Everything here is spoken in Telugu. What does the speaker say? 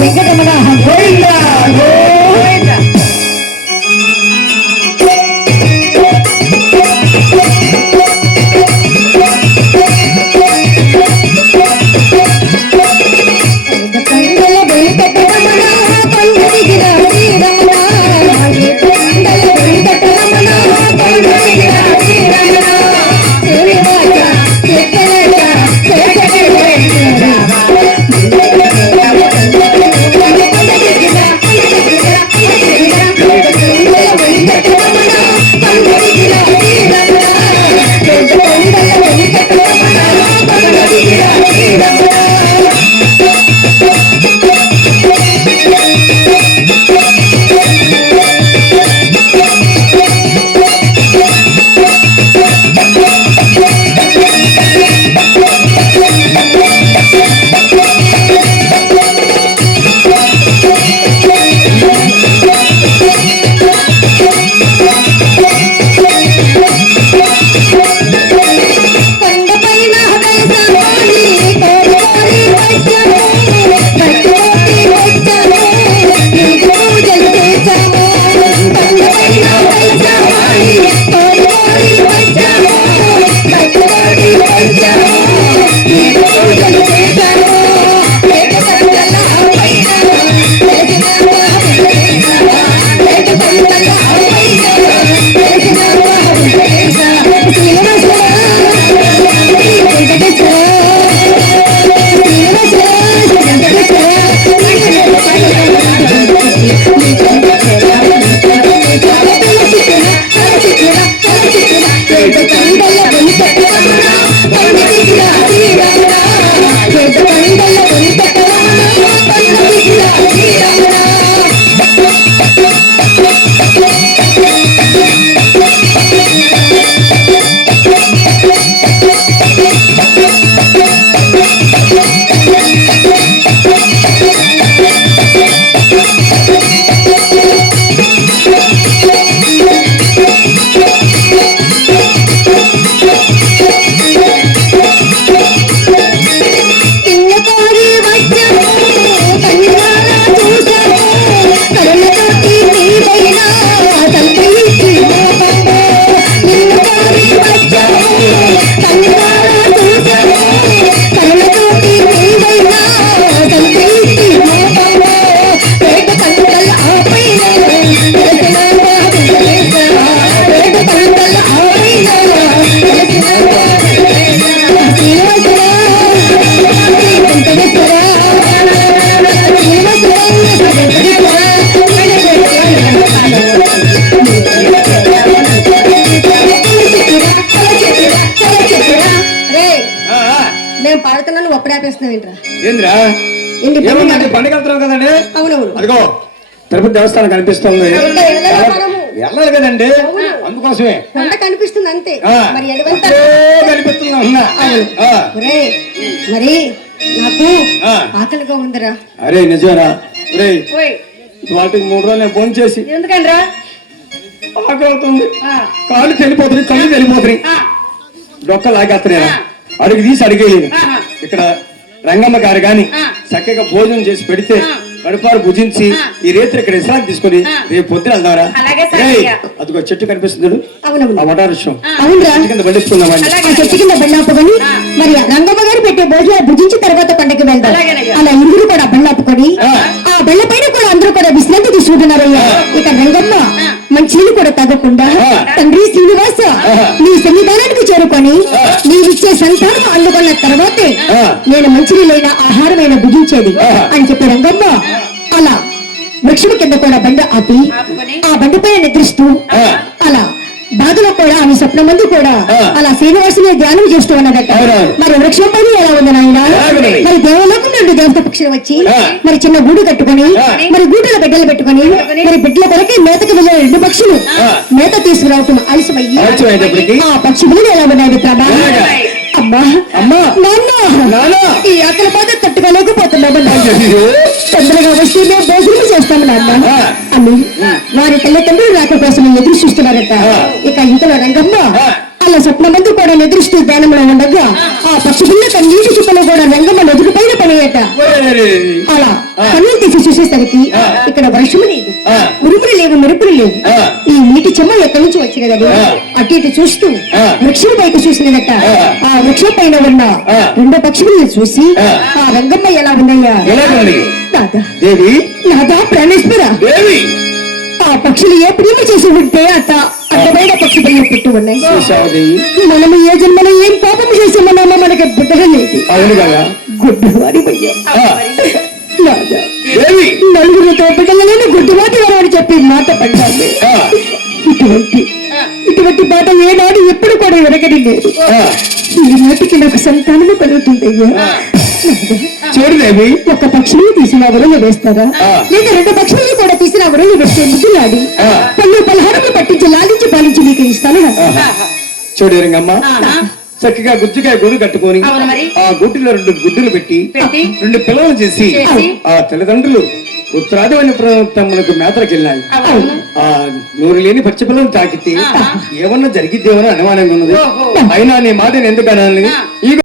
వెంకటరమణ గోవిందా ఏంద్రా? పండుగ? వెళ్తున్నాం కదండి? అవునవును. అదిగో తిరుపతి దేవస్థానం కనిపిస్తుంది. వెళ్ళాలా కదండి? అందుకోసమే. కొండ కనిపిస్తుంది అంతే. మరి కనిపిస్తుంది. మరి నాకు. ఆకలిగా ఉందిరా. అరే నిజమేనా రే వాటికి మూడు రోజులు నేను ఫోన్ చేసి ఎందుకనరా ఆకలి అవుతుంది కాళ్ళు తెలిపోతున్నాయి కళ్ళు తెలిపోతున్నాయి. డొక్క లాగేస్తున్నాయి అడుగు తీసి అడిగేయలేదు ఇక్కడ రంగమ్మ గారు గాని చక్కగా భోజనం చేసి పెడితే కడుపారు భుజించి ఈ రేత్రి ఇక్కడ విశ్రాంతి తీసుకొని రేపు పొద్దున వెళ్దామరా రేయ్, అదిగో చెట్టు కనిపిస్తుంది ఆ వటారుషం కింద బండిస్తున్నామండి ఆ చెట్టు కింద బండాపుకొని మరి రంగమ్మ గారు పెట్టే భోజనం భుజించిన తర్వాత పండగకి వెళ్దాం. అలా ఇరువురు కూడా బండాపుకొని ఆ. ఆ బెల్ల పైన కూడా అందరూ కూడా విశ్రాంతి తీసుకుంటున్నారయ్యా ఇక రంగమ్మ మంచిని కూడా తగ్గకుండా శ్రీనివాస నీ సన్నిధానానికి చేరుకొని నీవిచ్చే సంతానం అందుకున్న తర్వాతే. నేను మంచినీళ్ళైన ఆహారమైన భుజించేది. అని చెప్పి రంగమ్మ అలా వృక్షం కింద కూడా బండ ఆపి ఆ బండిపైన నిద్రిస్తూ. అలా బాధలో కూడా ఆమె స్వప్న మందు కూడా. అలా శ్రీనివాసుని ధ్యానం చేస్తూ ఉన్నదట. మరి వృక్షం పైన ఎలా ఉంది నాయన? మరి దేవలోకం నుండి దేవత పక్షులు వచ్చి. మరి చిన్న గూడు కట్టుకొని. మరి గూటిలో బిడ్డలు పెట్టుకొని మరి బిడ్డల కొరకే మేతకు వెళ్ళే రెండు పక్షులు. మేత తీసుకురావటం ఆలస్యమయ్యి ఆలస్యమయ్యేటప్పటికి? ఆ పక్షులు ఎలా ఉన్నాయి ప్రభా? అమ్మా అమ్మా నాన్న ఈ ఆకలి బాధ తట్టుకోలేకపోతున్నాము భోజనం చేస్తాము నాన్న ఆ. అని వారి తల్లిదండ్రులు రాక కోసం ఎదురు చూస్తున్నారట ఆ. ఇక ఇంతలో రంగమ్మ ఆ. అలా స్వప్నమందు కూడా నిద్రిస్తూ ధ్యానంలో ఉండగా ఆ పక్షుల నీటి చుక్కలు కూడా రంగమ్మ నదుడు పైన పడేయట అలా కన్నులు తీసి చూసేసరికి ఇక్కడ వర్షము లేదు ఆ. ఉరుములు లేవు మెరుపులు లేవు. ఈ నీటి చెమ్మ ఎక్కడి నుంచి వచ్చినదని ఆ. అటు ఇటు చూస్తూ. వృక్షం పైకి చూసినదట ఆ. ఆ వృక్షం పైన ఉన్న. రెండు పక్షులను చూసి ఆ. రంగమ్మ ఎలా ఉందయ్యా ఎలాగండి నాదా ప్రాణేశ్వర ఆ పక్షులు ఏ ప్రేమ చేసి ఉంటే అట్ట పిల్లలు పుట్టి ఉన్నాయి మనము ఏ జన్మలో ఏం పాపం చేసామన్నామో మనకి బుద్ధగా లేదు గుడ్డివాడి నలుగురితో బిడ్డలని గుడ్డివాటి వాడు చెప్పి మాట పడ్డాను ఇటువంటి ఇటువంటి మాట ఏనాడు ఎప్పుడు కూడా ఎరగని లేదు. ఆ, ఈ నాటికి నాకు సంతానము కలుగుతుందయ్యా. చూడు దేవి ఒక పక్షిని తీసిన వరలు వేస్తారా? ఆ. లేక రెండు పక్షుల్ని కూడా తీసిన వరలు వేస్తే ముద్దులాడి ఆ. పళ్ళు పలహారం పట్టించి లాలించి పాలించి నీకు ఇస్తాను ఆహా. చూడు రంగమ్మ చక్కగా గుజ్జుకాయ గూడు కట్టుకొని. ఆ గుడ్డులో రెండు గుడ్డులు పెట్టి రెండు పిల్లలు చేసి ఆ తల్లిదండ్రులు ఉత్తరాదివైన తమకు మేతలకు అవును ఆ నూరు లేని పచ్చి పిల్లలు తాకితే ఏమన్నా జరిగిద్దేమని అనుమానంగా ఉన్నది. అయినా నీ మాట ఎందుకు అనాలి